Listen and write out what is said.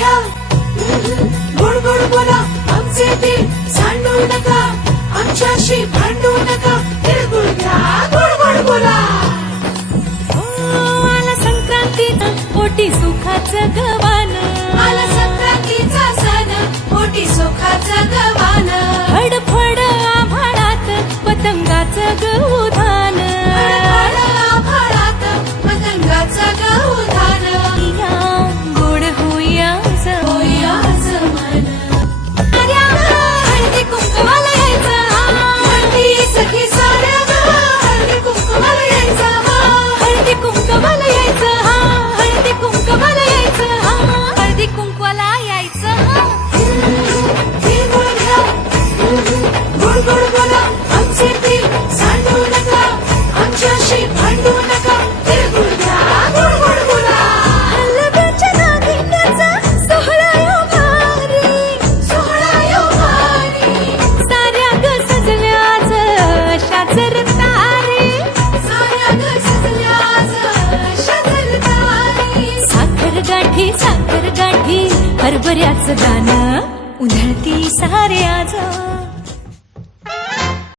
घ्या, गोड गोड बोला, आमचे दिल सांडू नका, आमच्याशी भांडू नका, तिळगुळ घ्या, गोड गोड बोला. आला संक्रांतीचा पोटी सुखाचं गवान, आला संक्रांतीचा सण, पोटी सुखाचं गवान. फडफड आभाळात पतंगाचं गहुधान, फडफड आभाळात पतंगाचं गहुधान. या गोड होऊया होऊया मन. हळदी कुंकवाला यायचं, हळदी सखी साड्या ग, हळदी कुंकवाला यायचं. हळदी कुंकवाला यायचं, हळदी कुंकवाला यायचं, हळदी कुंकवाला यायचं. तिळगुळ घ्या, गोड गोड बोला, आमचे दिल सांडू नका, आमच्याशी भांडू नका, तिळगुळ घ्या, गोड गोड बोला. हलव्याच्या नागिण्याचा सोहळा यो भारी, सोहळा यो भारी, साऱ्या ग सजल्या आज अशाच रतारी, साऱ्या ग सजल्या आज अशाच रतारी. साखर गाठी हरभऱ्याचं गाणं उधळती सारे आज.